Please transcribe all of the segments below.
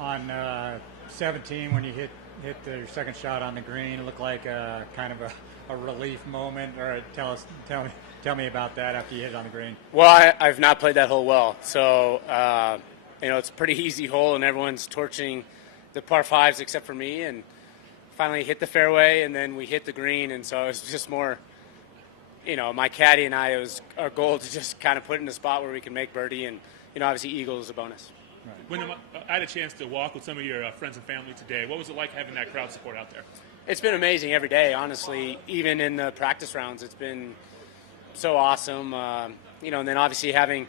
On 17, when you hit your second shot on the green, it looked like kind of a relief moment. Or tell me about that after you hit it on the green. Well, I've not played that hole well, so it's a pretty easy hole, and everyone's torching the par fives except for me. And finally hit the fairway, and then we hit the green, and so it was just more. My caddy and I, it was our goal to just kind of put in a spot where we can make birdie, and obviously eagle is a bonus. Right. Wyndham, I had a chance to walk with some of your friends and family today. What was it like having that crowd support out there? It's been amazing every day, honestly. Even in the practice rounds, it's been so awesome. And then obviously having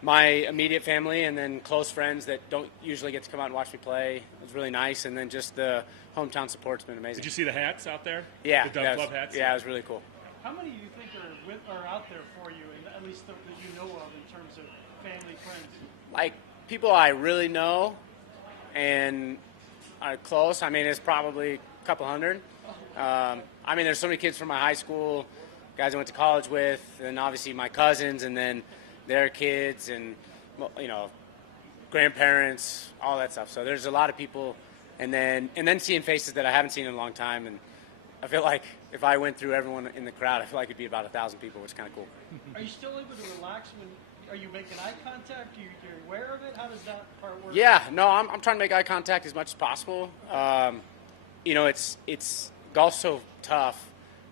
my immediate family and then close friends that don't usually get to come out and watch me play was really nice. And then just the hometown support's been amazing. Did you see the hats out there? Yeah. The Dub Club hats? Yeah, it was really cool. How many do you think are out there for you, and at least that you know of in terms of family, friends? Like, people I really know and are close, it's probably a couple hundred. There's so many kids from my high school, guys I went to college with, and obviously my cousins, and then their kids, and grandparents, all that stuff. So there's a lot of people, and then seeing faces that I haven't seen in a long time, and I feel like if I went through everyone in the crowd, I feel like it'd be about 1,000 people, which is kind of cool. Are you still able to relax are you making eye contact? You're aware of it? How does that part work? Yeah, no, I'm trying to make eye contact as much as possible. It's golf's so tough.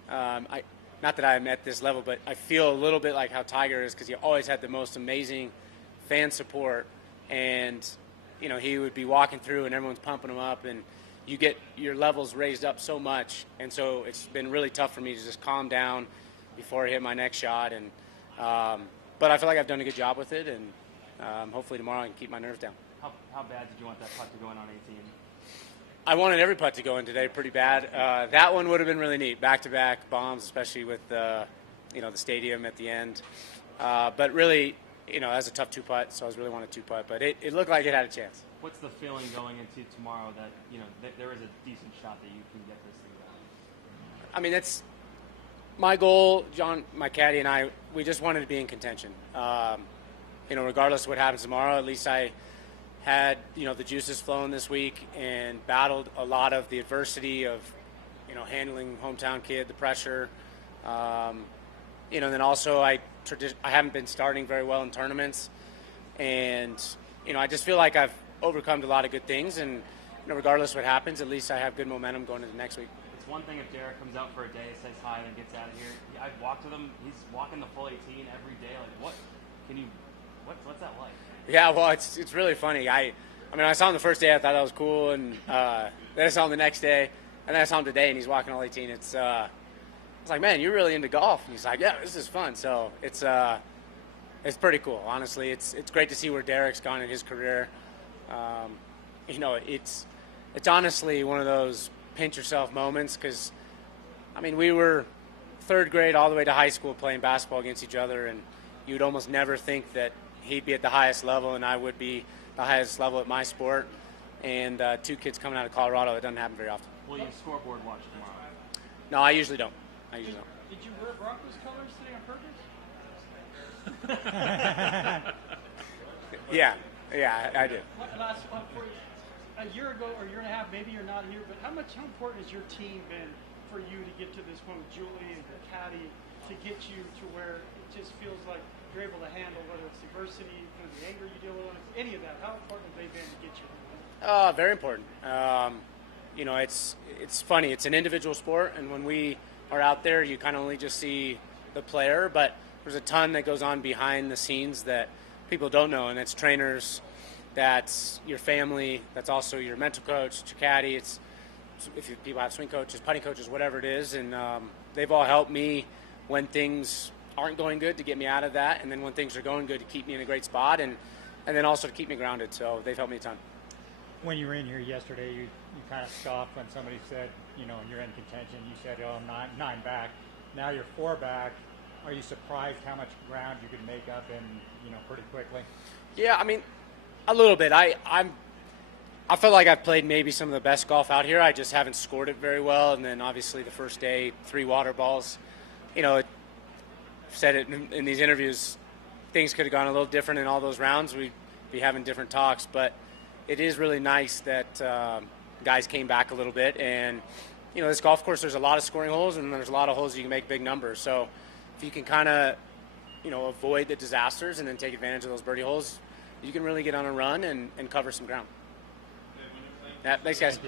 Not that I'm at this level, but I feel a little bit like how Tiger is, because he always had the most amazing fan support, and he would be walking through and everyone's pumping him up, and you get your levels raised up so much, and so it's been really tough for me to just calm down before I hit my next shot, and but I feel like I've done a good job with it, and hopefully tomorrow I can keep my nerves down. How bad did you want that putt to go in on 18? I wanted every putt to go in today pretty bad. That one would have been really neat, back-to-back bombs, especially with the stadium at the end. But really, that was a tough two-putt, so I was really wanting a two-putt, but it looked like it had a chance. What's the feeling going into tomorrow that there is a decent shot that you can get this thing down? That's my goal. John, my caddy, and I, we just wanted to be in contention. Regardless of what happens tomorrow, at least I had the juices flowing this week and battled a lot of the adversity of handling hometown kid, the pressure. Then also I haven't been starting very well in tournaments, and I just feel like I've overcome a lot of good things, and regardless of what happens, at least I have good momentum going into next week. It's one thing if Derek comes out for a day, says hi, and then gets out of here. I've walked with him. He's walking the full 18 every day. Like, what's that like? Yeah, well, it's really funny. I saw him the first day. I thought that was cool, and then I saw him the next day, and then I saw him today, and he's walking all 18. It's like, man, you're really into golf. And he's like, yeah, this is fun. So it's pretty cool, honestly. It's great to see where Derek's gone in his career. It's honestly one of those pinch yourself moments, because we were third grade all the way to high school playing basketball against each other, and you'd almost never think that he'd be at the highest level and I would be the highest level at my sport. And two kids coming out of Colorado, it doesn't happen very often. Will you scoreboard watch tomorrow? No, I usually don't. Did you wear Broncos colors today on purpose? Yeah, I did. Last one for you. A year ago or a year and a half, maybe you're not here, but how important has your team been for you to get to this point with Julie and the caddy, to get you to where it just feels like you're able to handle, whether it's adversity, the anger you deal with, any of that? How important have they been to get you? Very important. It's funny. It's an individual sport, and when we are out there, you kind of only just see the player, but there's a ton that goes on behind the scenes that people don't know, and it's trainers, that's your family, that's also your mental coach, your caddy. It's if people have swing coaches, putting coaches, whatever it is, and they've all helped me when things aren't going good to get me out of that, and then when things are going good to keep me in a great spot, and then also to keep me grounded. So they've helped me a ton. When you were in here yesterday, you kind of scoffed when somebody said, you're in contention. You said, I'm nine back. Now you're 4 back. Are you surprised how much ground you could make up in, pretty quickly? Yeah, a little bit. I feel like I've played maybe some of the best golf out here. I just haven't scored it very well. And then obviously the first day, 3 water balls. I've said it in these interviews, things could have gone a little different in all those rounds. We'd be having different talks. But, it is really nice that guys came back a little bit. And this golf course, there's a lot of scoring holes, and there's a lot of holes you can make big numbers. So if you can kind of avoid the disasters and then take advantage of those birdie holes, you can really get on a run and cover some ground. Yeah, thanks, guys.